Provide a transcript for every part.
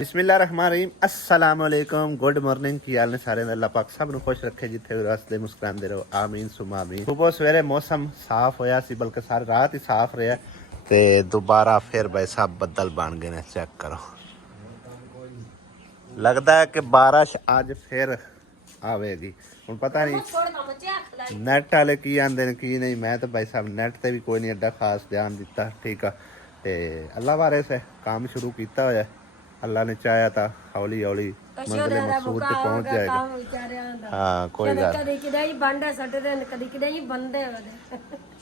बिस्मिल्लाहिर्रहमानिर्रहीम अस्सलाम वालेकुम गुड मॉर्निंग की हाल ने सारे अल्लाह पाक सब ਨੂੰ खुश रखे जिथे भी रस्ते मुस्कुराते रहो आमीन सुमा आमीन। सुबह सवेरे मौसम साफ होया सी बल्कि सारी रात ही साफ रहा ते दोबारा फिर भाई साहब बदल बन गए ने। चेक करो लगता है कि बारिश आज फिर आवेगी। हुण पता नहीं नैट वाले की आंदे ने की नहीं। मैं तो भाई साहब नैट ते भी कोई नहीं एडा खास ध्यान दिता। ठीक है ते अल्लाह वारे से काम शुरू किया होया। अल्लाह ने चाहा था हौली हौली मंजिल मकसूद पे पहुंच जाएगा। हाँ कोई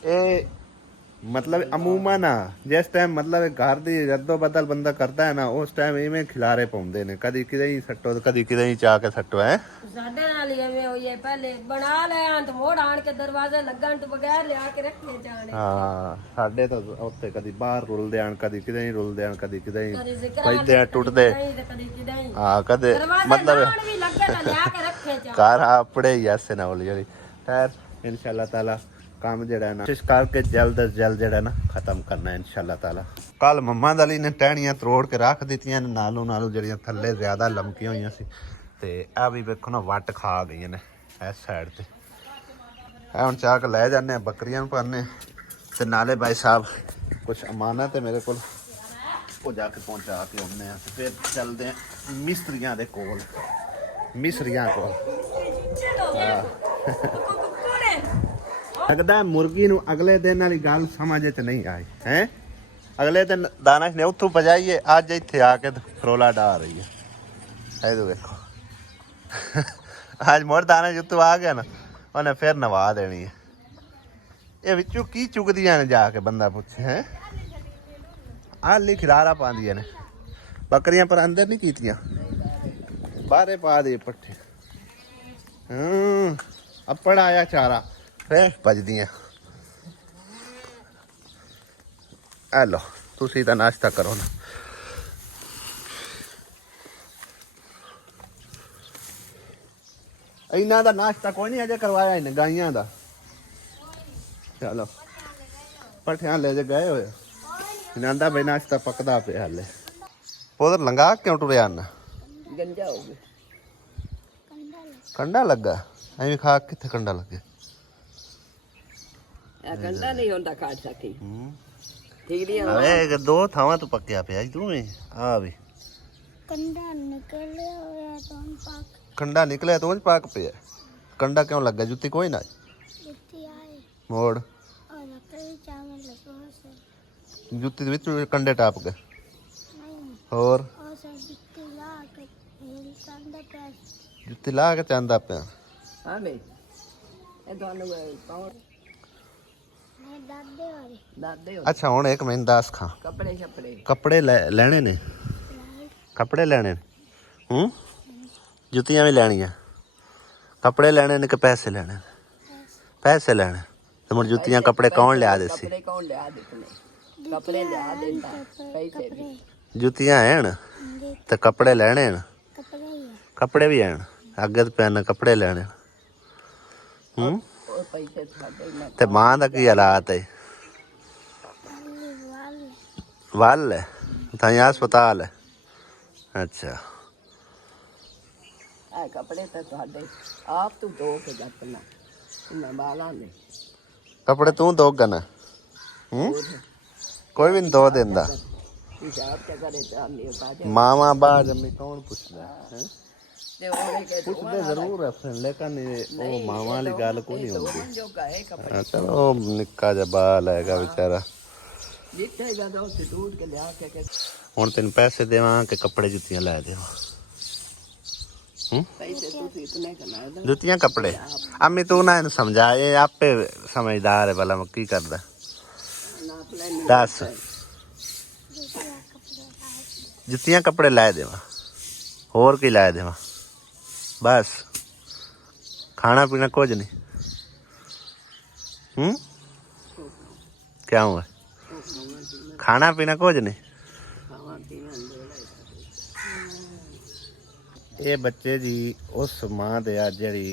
गल मतलब अमूमन जिस टाइम मतलब घर की रद्दो बदल बंदा करता है ना उस टाइम इवें खिलारे पाउंदे ने। कदी किते ही सट्टो ते कदी किते ही चा के सट्टो है। साडे नाल ही एवें होई है। पहले बना ले अंत मोड़ आण के दरवाजे लगन तो बगैर लिया के रखे जाने। हां साडे तो उत्ते कदी बाहर रुलदे आण कदी किते ही रुलदे आण कदी किते ही पैदे टुटदे। हां कदे मतलब घर अपने ही ऐसे ना होली होली खैर इंशाल्लाह ताला काम जड़ा ना कोशिश करके जल्द अज जल्द जड़ा ना खत्म करना है इंशाल्लाह ताला। कल मम्मा दली ने टहनियां तरोड़ के रख दित्तियां ने नालों नालों जड़ियां थल्ले ज्यादा लमकियां होईयां सी ते आ भी वेखो ना वट खा गईयां ने इस साइड ते। है हुण चाह के लै जाने बकरियां नूं पाने ते नाले भाई साहब कुछ अमानत है मेरे कोल वो जाके पहुंचा के आने फिर चलते हैं मिस्त्रियां दे कोल। मिस्त्रियां कोल लगता है मुर्गी नूं अगले दिन वाली गल समझ च नहीं आई है। अगले दिन दाना ने उतों पजाइए अज इत्थे आके फरोला डा रही है। ये देखो अज मुड़ दाना जुत्तों आ गया ना उन्हें फिर नवा देनी है। ये विचों की चुगदियां ने जाके बंदा पूछे है आली खिलारा पांदियां ने। बकरियां पर अंदर नहीं कीतियां बाहरे पा दे पट्ठे। अपड़ आया चारा फिर भजदियां। ए लो तुसी तां नाश्ता करो ना। इन्हां दा नाश्ता कोई नहीं अजे करवाया इन्हें गाइयां दा। चलो पट्ठियां ले जे गए होए इन्हां भाई नाश्ता पकदा पे हाले उधर लंगा क्यों टुरिया ना गंजा हो गया कंडा लगा एवं खा किथे कंडा लगे कंडा नहीं होंदा खा सकी ठीक नहीं अरे दो थावां तो पक्या पे आज तू आ भी कंडा निकले होया तो पाक कंडा निकले तो पाक पे कंडा क्यों लगा जुत्ती कोई ना जुत्ती आए मोड़ और लकड़ी चावल लगो से जुत्ती विच कंडे टाप गए नहीं और सब जुत्ती ला के हिल कंडे पे जुत्ती ला के चांदा पे हां बे ए दोनों पावर मैं दादे वाले अच्छा हुण एक मैनूं दस खां कपड़े कपड़े लेने ने कपड़े लेने जुत्तियां भी लैनियां कपड़े लेने ने कि पैसे लेने पैसे लेने तो मुड़ जुत्तियां कपड़े कौन लिया दे सी कपड़े लिया देता पैसे जुत्तियां हैं तो कपड़े लेने हैं कपड़े ही है कपड़े भी हैं अगे तो पैन कपड़े लेने पैसे ते मां दा की हालात है वल है तां अस्पताल है। अच्छा आ कपड़े तो ਤੁਹਾਡੇ आप तू दो के जपना मैं बाला ने कपड़े तू दोगा ना कोई भी नहीं दो देंदा हिसाब के करे चाहनी बाजे मामा बाज अम्मी कौन पुछदा है ते ओने के पुछदे जरूर है लेकिन वो मामा वाली गल कोई नहीं होंदी। जो कहे कपड़े चलो निक्का जा बाल हैगा बेचारा जिथे जादा उसे दूध के लिया के हुण तेन पैसे देवां कि कपड़े जुत्तियां लै देवां पैसे तू इतने कना जुत्तियां कपड़े अम्मी तू ना इन्हूं समझा ये आपे समझदार है भला मैं की करदा दस जुत्तियां कपड़े लै देवां होर की लै देवां बस खाना पीना कुछ नहीं क्या हुआ खाना पीना कुछ नहीं। ये बच्चे जी उस मां दे जिहड़ी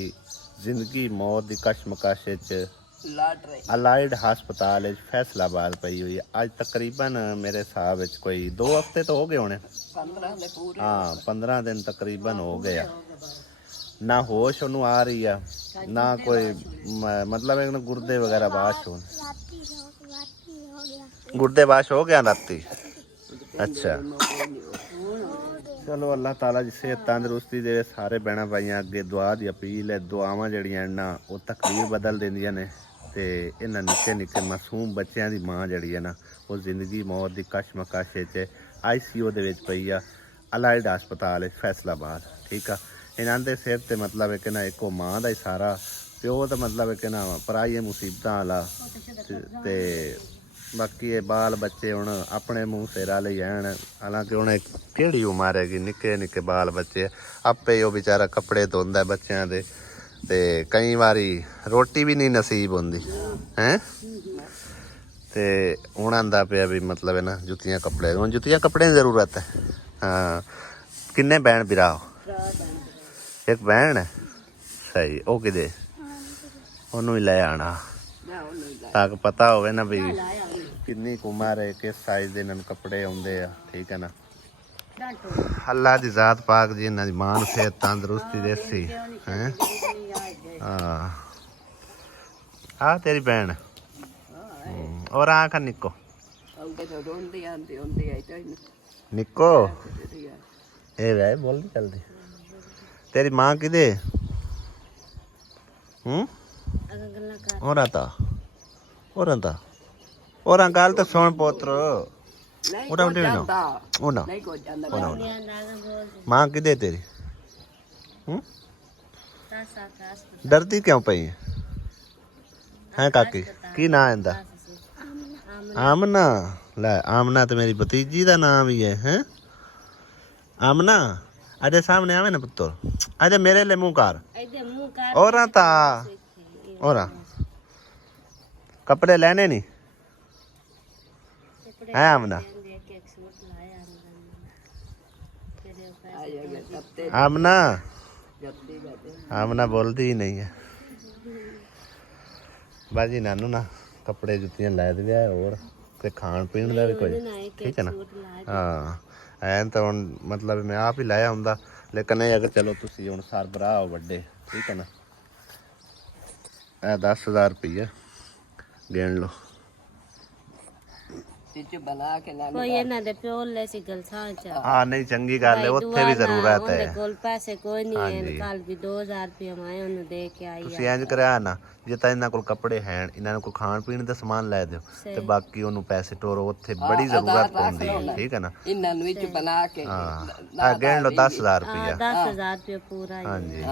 जिंदगी मौत की कशमकश ਅਲਾਈਡ ਹਸਪਤਾਲ ਵਿੱਚ ਫੈਸਲਾਬਾਦ ਪਈ ਹੋਈ ਹੈ। ਅੱਜ ਤਕਰੀਬਨ ਮੇਰੇ ਹਿਸਾਬ ਵਿੱਚ ਕੋਈ 2 ਹਫ਼ਤੇ ਤੋਂ ਹੋ ਗਏ ਹੋਣੇ। 15 ਦੇ ਪੂਰੇ। ਹਾਂ 15 ਦਿਨ ਤਕਰੀਬਨ ਹੋ ਗਏ ਆ। ਨਾ ਹੋਸ਼ ਉਹਨੂੰ ਆ ਰਹੀ ਆ, ਨਾ ਕੋਈ ਮਤਲਬ ਇਹਨੂੰ ਗੁਰਦੇ ਵਗੈਰਾ ਵਾਸ਼ ਹੋਣ। राती हो गया ਗੁਰਦੇ ਵਾਸ਼ ਹੋ ਗਿਆ ਰਾਤੀ। ਅੱਛਾ ਚਲੋ ਅੱਲਾਹ ਤਾਲਾ ਜੀ ਸਿਹਤ ਤੰਦਰੁਸਤੀ ਦੇ। ਸਾਰੇ ਭੈਣਾਂ ਭਾਈਆਂ ਅੱਗੇ ਦੁਆ ਦੀ ਅਪੀਲ ਹੈ। ਦੁਆਵਾਂ ਜਿਹੜੀਆਂ ਇਹਨਾਂ ਉਹ ਤਕਦੀਰ ਬਦਲ ਦਿੰਦੀਆਂ ਨੇ। ਤੇ ਇਹਨਾਂ ਨਿੱਕੇ ਨਿੱਕੇ ਮਾਸੂਮ ਬੱਚਿਆਂ ਦੀ ਮਾਂ ਜਿਹੜੀ ਹੈ ਨਾ ਉਹ ਜ਼ਿੰਦਗੀ ਮੌਤ ਦੀ ਕਸ਼ਮਕਸ਼ 'ਚ ICU ਦੇ ਵਿੱਚ ਪਈ ਆ ਅਲਾਈਡ ਹਸਪਤਾਲ ਵਿੱਚ ਫੈਸਲਾਬਾਦ। ਠੀਕ ਆ, ਇਹਨਾਂ ਦੇ ਸਿਰ ਤੇ ਮਤਲਬ ਹੈ ਕਿ ਨਾ ਇੱਕੋ ਮਾਂ ਦਾ ਹੀ ਸਾਰਾ, ਪਿਓ ਤਾਂ ਮਤਲਬ ਹੈ ਕਿ ਨਾ ਪਰਾਈਆਂ ਮੁਸੀਬਤਾਂ ਵਾਲਾ। ਤੇ ਬਾਕੀ ਇਹ ਬਾਲ ਬੱਚੇ ਹੁਣ ਆਪਣੇ ਮੂੰਹ ਸਿਰ ਵਾਲੇ ਹੀ ਆਣ। ਹਾਲਾਂਕਿ ਹੁਣ ਕਿਹੜੀ ਉਮਰ ਹੈਗੀ, ਨਿੱਕੇ ਨਿੱਕੇ ਬਾਲ ਬੱਚੇ। ਆਪੇ ਉਹ ਵਿਚਾਰਾ ਕੱਪੜੇ ਧੋਂਦਾ ਬੱਚਿਆਂ ਦੇ, ਤੇ ਕਈ ਵਾਰੀ ਰੋਟੀ ਵੀ ਨਹੀਂ ਨਸੀਬ ਹੁੰਦੀ ਹੈ। ਤੇ ਹੁਣ ਆਂਦਾ ਪਿਆ ਵੀ ਮਤਲਬ ਹੈ ਨਾ ਜੁੱਤੀਆਂ ਕੱਪੜੇ, ਹੁਣ ਜੁੱਤੀਆਂ ਕੱਪੜੇ ਦੀ ਜ਼ਰੂਰਤ ਹੈ। ਹਾਂ ਕਿੰਨੇ ਭੈਣ ਭਰਾ ਹੋ? ਇੱਕ ਭੈਣ ਹੈ। ਸਹੀ, ਉਹ ਕਿਦੇ? ਉਹਨੂੰ ਹੀ ਲੈ ਆਣਾ ਤਾਂ ਕਿ ਪਤਾ ਹੋਵੇ ਨਾ ਵੀ ਕਿੰਨੀ ਕੁ ਉਮਰ ਹੈ, ਕਿਸ ਸਾਈਜ਼ ਦੇ ਇਹਨਾਂ ਨੂੰ ਕੱਪੜੇ ਆਉਂਦੇ ਆ। ਠੀਕ ਹੈ ਨਾ। ਅੱਲਾ ਦੀ ਜ਼ਾਤ ਪਾਕ ਜੀ ਇਹਨਾਂ ਦੀ ਮਾਂ ਨੂੰ ਸਿਹਤ ਤੰਦਰੁਸਤੀ ਦੇਸੀ ਹੈ। ਹਾਂ ਆ ਤੇਰੀ ਭੈਣ ਔਰ ਆਖ ਨਿੱਕੋ ਨਿੱਕੋ ਇਹ ਵੇ ਬੋਲ ਨਹੀਂ ਚੱਲਦੀ। ਤੇਰੀ ਮਾਂ ਕਿਦੇ? ਔਰਾਂ ਗੱਲ ਤਾਂ ਸੁਣ ਪੁੱਤਰ। ਮਾਂ ਕਿਦੇ ਤੇਰੀ? ਡਰਦੀ ਕਿਉਂ ਪਈ ਹੈ ਕਾਕੀ? ਕੀ ਨਾਂ ਇਹਦਾ? ਆਮਨਾ। ਲੈ ਆਮਨਾ ਤੇ ਮੇਰੀ ਭਤੀਜੀ ਦਾ ਨਾਮ ਹੀ ਹੈ। ਆਮਨਾ ਅਜੇ ਸਾਹਮਣੇ ਆਵੇ ਨਾ ਪੁੱਤਰ, ਅਜੇ ਮੇਰੇ ਲਈ ਮੂੰਹ ਕਰ। ਔਰਾਂ ਤਾਂ ਔਰਾਂ ਕੱਪੜੇ ਲੈਣੇ ਨਹੀਂ ਹੈ ਆਮਨਾ? ਆਮਨਾ ਆਮਨਾ ਬੋਲਦੀ ਹੀ ਨਹੀਂ ਹੈ। ਬਾਜੀ ਨਾਨੂ ਨਾ ਕੱਪੜੇ ਜੁੱਤੀਆਂ ਲੈ ਦਿਆ ਹੋਰ ਤੇ ਖਾਣ ਪੀਣ ਦਾ ਵੀ ਕੁਝ। ਠੀਕ ਹੈ ਨਾ। ਹਾਂ ਐਨ ਤਾਂ ਹੁਣ ਮਤਲਬ ਮੈਂ ਆਪ ਹੀ ਲਾਇਆ ਹੁੰਦਾ, ਲੇਕਿਨ ਇਹ ਅਗਰ ਚਲੋ ਤੁਸੀਂ ਹੁਣ ਸਰਬਰਾਹ ਹੋ ਵੱਡੇ। ਠੀਕ ਹੈ ਨਾ। ਇਹ 10,000 ਰੁਪਈਆ ਗਿਣ ਲਓ। ਕੋਈ ਇਹਨਾਂ ਦੇ ਪਿਓ ਲੈ ਸੀ ਗਲਸਾਂ ਚ। ਹਾਂ ਨਹੀਂ ਚੰਗੀ ਗੱਲ ਹੈ, ਉੱਥੇ ਵੀ ਜ਼ਰੂਰਤ ਉਹਦੇ ਹੈ। ਕੋਲ ਪੈਸੇ ਕੋਈ ਨਹੀਂ ਹੈ। ਕੱਲ ਵੀ 2000 ਰੁਪਏ ਮੈਂ ਉਹਨੂੰ ਦੇ ਕੇ ਆਈ। ਤੁਸੀਂ ਇੰਜ ਕਰਿਆ ਨਾ, ਜੇ ਤਾਂ ਇਹਨਾਂ ਕੋਲ ਕੱਪੜੇ ਹੈ, ਇਹਨਾਂ ਨੂੰ ਕੋਈ ਖਾਣ ਪੀਣ ਦਾ ਸਮਾਨ ਲੈ ਦਿਓ ਤੇ ਬਾਕੀ ਉਹਨੂੰ ਪੈਸੇ ਟੋਰੋ, ਉੱਥੇ ਬੜੀ ਜ਼ਰੂਰਤ ਹੁੰਦੀ ਹੈ। ਠੀਕ ਹੈ ਨਾ। ਇਹਨਾਂ ਨੂੰ ਵਿੱਚ ਬਣਾ ਕੇ ਹਾਂ ਗਿਣ ਲਓ 10,000 ਰੁਪਈਆ। 10,000 ਰੁਪਏ ਪੂਰਾ। ਹਾਂਜੀ